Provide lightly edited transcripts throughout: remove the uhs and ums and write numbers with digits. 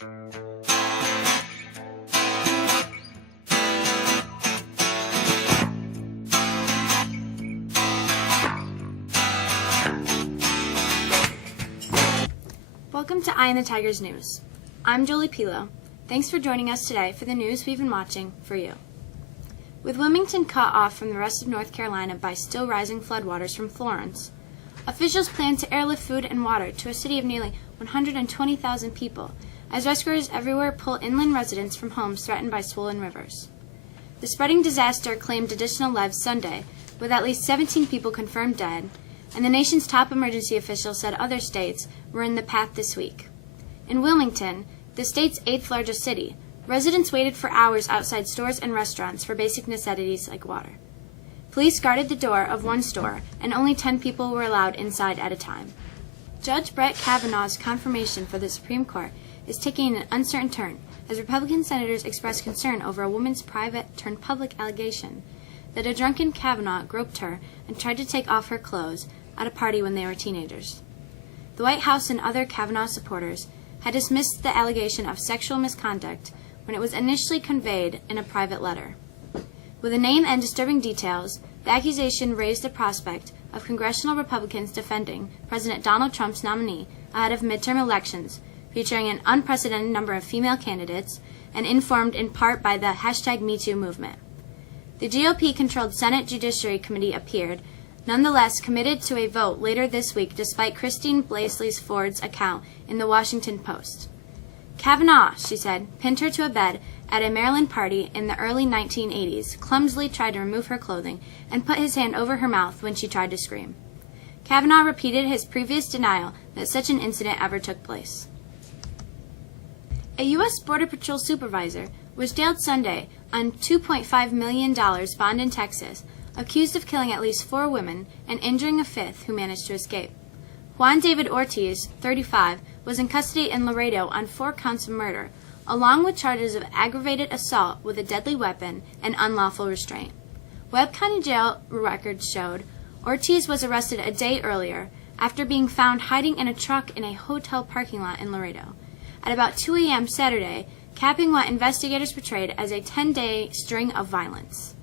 Welcome to Eye on the Tigers News. I'm Jolie Pilo. Thanks for joining us today for the news we've been watching for you. With Wilmington cut off from the rest of North Carolina by still rising floodwaters from Florence, officials plan to airlift food and water to a city of nearly 120,000 people as rescuers everywhere pull inland residents from homes threatened by swollen rivers. The spreading disaster claimed additional lives Sunday, with at least 17 people confirmed dead, and the nation's top emergency official said other states were in the path this week. In Wilmington, the state's 8th largest city, residents waited for hours outside stores and restaurants for basic necessities like water. Police guarded the door of one store, and only 10 people were allowed inside at a time. Judge Brett Kavanaugh's confirmation for the Supreme Court is taking an uncertain turn as Republican senators express concern over a woman's private-turned-public allegation that a drunken Kavanaugh groped her and tried to take off her clothes at a party when they were teenagers. The White House and other Kavanaugh supporters had dismissed the allegation of sexual misconduct when it was initially conveyed in a private letter. With a name and disturbing details, the accusation raised the prospect of congressional Republicans defending President Donald Trump's nominee ahead of midterm elections, featuring an unprecedented number of female candidates and informed in part by the #MeToo movement. The GOP-controlled Senate Judiciary Committee appeared, nonetheless committed to a vote later this week despite Christine Blasey Ford's account in the Washington Post. Kavanaugh, she said, pinned her to a bed at a Maryland party in the early 1980s, clumsily tried to remove her clothing, and put his hand over her mouth when she tried to scream. Kavanaugh repeated his previous denial that such an incident ever took place. A U.S. Border Patrol supervisor was jailed Sunday on $2.5 million bond in Texas, accused of killing at least 4 women and injuring a 5th who managed to escape. Juan David Ortiz, 35, was in custody in Laredo on 4 counts of murder, along with charges of aggravated assault with a deadly weapon and unlawful restraint. Webb County Jail records showed Ortiz was arrested a day earlier after being found hiding in a truck in a hotel parking lot in Laredo at about 2 a.m. Saturday, capping what investigators portrayed as a 10-day string of violence.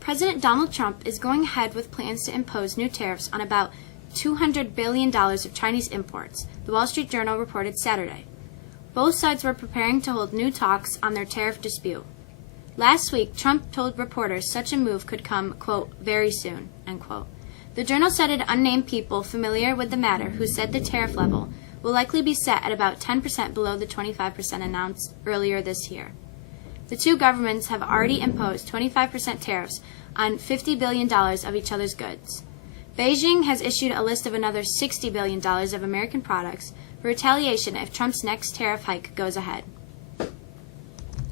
President Donald Trump is going ahead with plans to impose new tariffs on about $200 billion of Chinese imports, the Wall Street Journal reported Saturday. Both sides were preparing to hold new talks on their tariff dispute. Last week, Trump told reporters such a move could come, quote, very soon, end quote. The Journal cited unnamed people familiar with the matter who said the tariff level will likely be set at about 10% below the 25% announced earlier this year. The two governments have already imposed 25% tariffs on $50 billion of each other's goods. Beijing has issued a list of another $60 billion of American products for retaliation if Trump's next tariff hike goes ahead.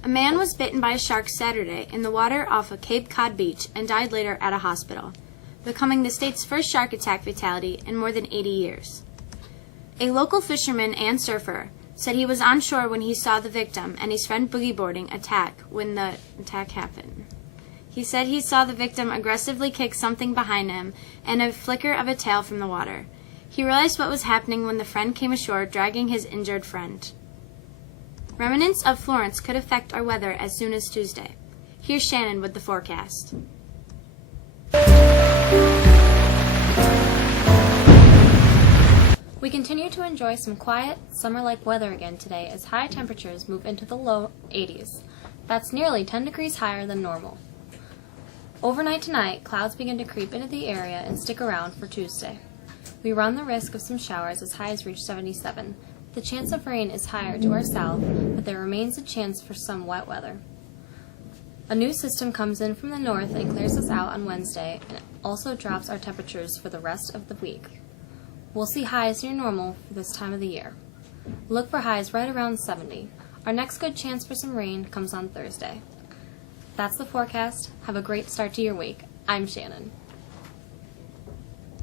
A man was bitten by a shark Saturday in the water off of Cape Cod Beach and died later at a hospital, becoming the state's first shark attack fatality in more than 80 years. A local fisherman and surfer said he was on shore when he saw the victim and his friend boogie boarding when the attack happened. He said he saw the victim aggressively kick something behind him and a flicker of a tail from the water. He realized what was happening when the friend came ashore dragging his injured friend. Remnants of Florence could affect our weather as soon as Tuesday. Here's Shannon with the forecast. We continue to enjoy some quiet, summer-like weather again today as high temperatures move into the low 80s. That's nearly 10 degrees higher than normal. Overnight tonight, clouds begin to creep into the area and stick around for Tuesday. We run the risk of some showers as high as reach 77. The chance of rain is higher to our south, but there remains a chance for some wet weather. A new system comes in from the north and clears us out on Wednesday, and it also drops our temperatures for the rest of the week. We'll see highs near normal for this time of the year. Look for highs right around 70. Our next good chance for some rain comes on Thursday. That's the forecast. Have a great start to your week. I'm Shannon.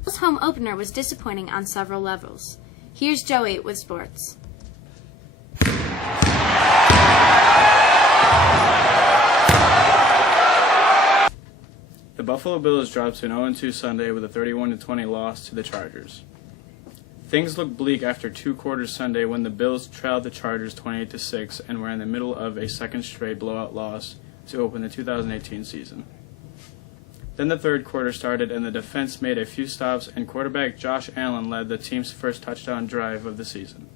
The home opener was disappointing on several levels. Here's Joey with sports. The Buffalo Bills dropped to an 0-2 Sunday with a 31-20 loss to the Chargers. Things looked bleak after 2 quarters Sunday when the Bills trailed the Chargers 28-6 and were in the middle of a second straight blowout loss to open the 2018 season. Then the third quarter started and the defense made a few stops and quarterback Josh Allen led the team's first touchdown drive of the season.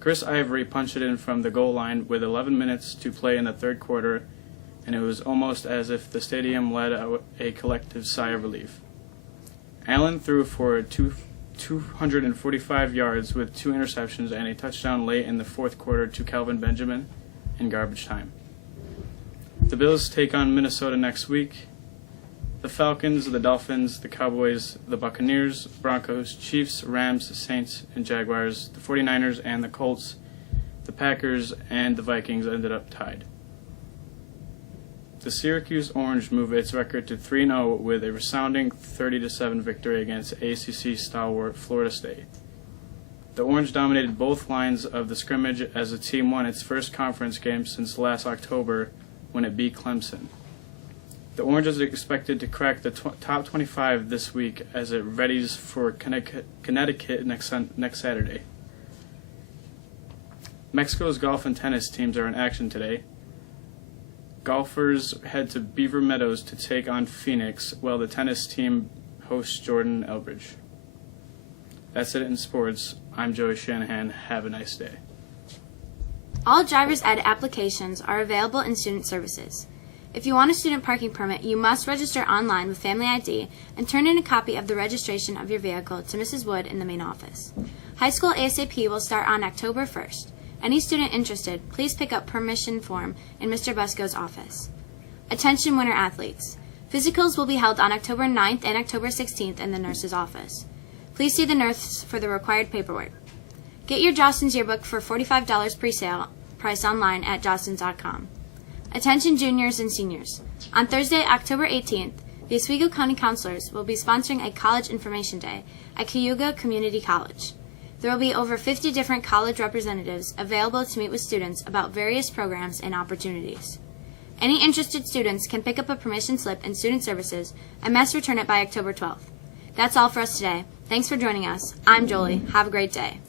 Chris Ivory punched it in from the goal line with 11 minutes to play in the third quarter, and it was almost as if the stadium let out a collective sigh of relief. Allen threw for 245 yards with 2 interceptions and a touchdown late in the fourth quarter to Calvin Benjamin in garbage time. The Bills take on Minnesota next week. The Falcons, the Dolphins, the Cowboys, the Buccaneers, Broncos, Chiefs, Rams, Saints, and Jaguars, the 49ers, and the Colts, the Packers, and the Vikings ended up tied. The Syracuse Orange move its record to 3-0 with a resounding 30-7 victory against ACC stalwart Florida State. The Orange dominated both lines of the scrimmage as the team won its first conference game since last October when it beat Clemson. The Orange is expected to crack the top 25 this week as it readies for Connecticut next Saturday. Mexico's golf and tennis teams are in action today. Golfers head to Beaver Meadows to take on Phoenix, while the tennis team hosts Jordan Elbridge. That's it in sports. I'm Joey Shanahan. Have a nice day. All driver's ed applications are available in student services. If you want a student parking permit, you must register online with Family ID and turn in a copy of the registration of your vehicle to Mrs. Wood in the main office. High school ASAP will start on October 1st. Any student interested, please pick up permission form in Mr. Busco's office. Attention winter athletes. Physicals will be held on October 9th and October 16th in the nurse's office. Please see the nurse for the required paperwork. Get your Jostens yearbook for $45 pre-sale, price online at jostens.com. Attention juniors and seniors. On Thursday, October 18th, the Oswego County Counselors will be sponsoring a College Information Day at Cayuga Community College. There will be over 50 different college representatives available to meet with students about various programs and opportunities. Any interested students can pick up a permission slip in Student Services and must return it by October 12th. That's all for us today. Thanks for joining us. I'm Jolie. Have a great day.